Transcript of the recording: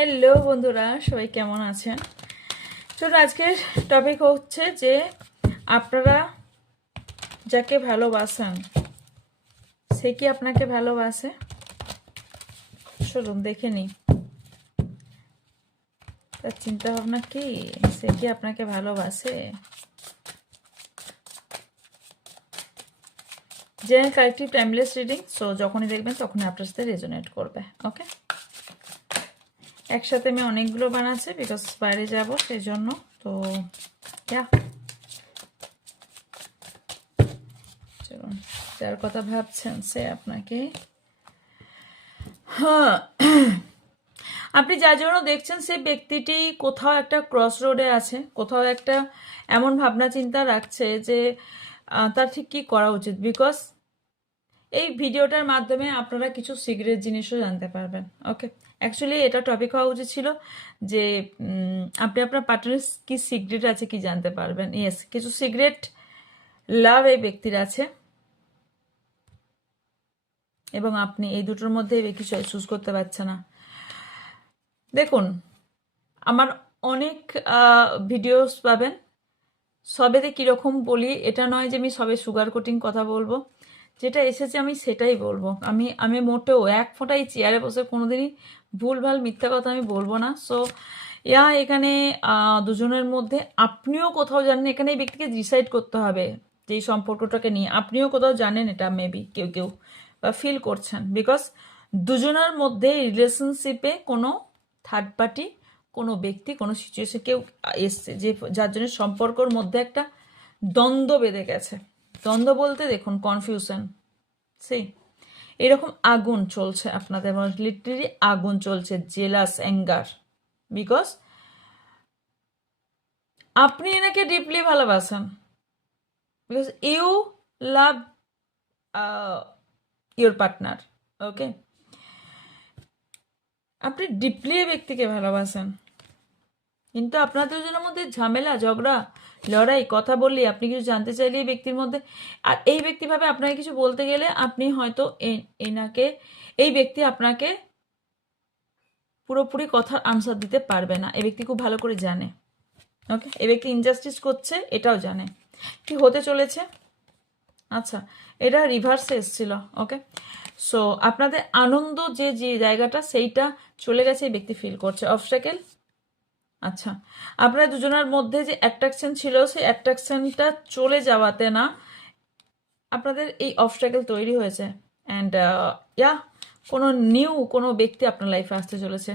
Hello বন্ধুরা, সবাই কেমন আছেন? চলুন, আজকের টপিক হচ্ছে যে আপনারা যাকে ভালোবাসেন সে কি আপনাকে ভালোবাসে। চলুন দেখে নিই তার চিন্তা ভাবনা কি, সে কি আপনাকে ভালোবাসে। General collective timeless reading, so যখনই দেখবেন তখনই আপনার সাথে রেজোনেট করবে। ওকে, একসাথে আমি অনেকগুলো বানাচ্ছি বিকজ বাইরে যাব সেই জন্য। তো চলুন, যার কথা ভাবছেন সে আপনাকে, হ্যাঁ, আপনি যার জন্য দেখছেন সেই ব্যক্তিটি কোথাও একটা ক্রস রোডে আছে, কোথাও একটা এমন ভাবনা চিন্তা রাখছে যে তার ঠিক কী করা উচিত। বিকজ এই ভিডিওটার মাধ্যমে আপনারা কিছু সিক্রেট জিনিসও জানতে পারবেন। ওকে, অ্যাকচুয়ালি এটা টপিক হওয়া উচিত ছিল যে আপনি আপনার পার্টনারের কি সিক্রেট আছে কি জানতে পারবেন। ইয়েস, কিছু সিক্রেট লাভ এই ব্যক্তির আছে এবং আপনি এই দুটোর মধ্যে কিছু চুজ করতে পারছেন না। দেখুন, আমার অনেক ভিডিওস পাবেন, সবেতে কীরকম বলি এটা নয় যে আমি সবে সুগার কোটিং কথা বলবো, যেটা এসেছে আমি সেটাই বলবো। আমি মোটেও এক ফোঁটাই চেয়ারে বসে কোনোদিনই ভুলভাল মিথ্যা কথা আমি বলবো না। সো এখানে দুজনের মধ্যে আপনিও কোথাও জানেন, এখানে এই ব্যক্তিকে ডিসাইড করতে হবে যে এই সম্পর্কটাকে নিয়ে আপনিও কোথাও জানেন এটা মেবি কেউ কেউ বা ফিল করছেন। বিকজ দুজনের মধ্যে রিলেশনশিপে কোনো থার্ড পার্টি, কোনো ব্যক্তি, কোনো সিচুয়েশন কেউ এসছে যে যার জন্য সম্পর্কর মধ্যে একটা দ্বন্দ্ব বেঁধে গেছে। দ্বন্দ্ব বলতে দেখুন কনফিউশন, সেই এরকম আগুন চলছে আপনাদের মধ্যে, লিটারেলি আগুন চলছে, জেলাস, অ্যাঙ্গার। বিকজ আপনি এনাকে ডিপলি ভালোবাসেন, because you love your partner. Okay, আপনি ডিপলি এই ব্যক্তিকে ভালোবাসেন, কিন্তু আপনাদের দুজনের মধ্যে ঝামেলা, ঝগড়া, লড়াই, কথা বললে, আপনি কিছু জানতে চাইলে এই ব্যক্তির মধ্যে, আর এই ব্যক্তি ভাবে আপনাকে কিছু বলতে গেলে আপনি হয়তো এনাকে, এই ব্যক্তি আপনাকে পুরোপুরি কথার আনসার দিতে পারবে না। এই ব্যক্তি খুব ভালো করে জানে। ওকে, এই ব্যক্তি ইনজাস্টিস করছে এটাও জানে। কি হতে চলেছে, আচ্ছা, এটা রিভার্সে এসেছিল। ওকে, সো আপনাদের আনন্দ যে যে জায়গাটা সেইটা চলে গেছে, এই ব্যক্তি ফিল করছে। অবস্ট্যাকেল, আচ্ছা, আপনারা দুজনের মধ্যে যে অ্যাট্রাকশন ছিল সেই অ্যাট্রাকশনটা চলে যাওয়াতে না আপনাদের এই অবস্ট্যাকেল তৈরি হয়েছে। অ্যান্ড কোনো নিউ কোনো ব্যক্তি আপনার লাইফে আসতে চলেছে।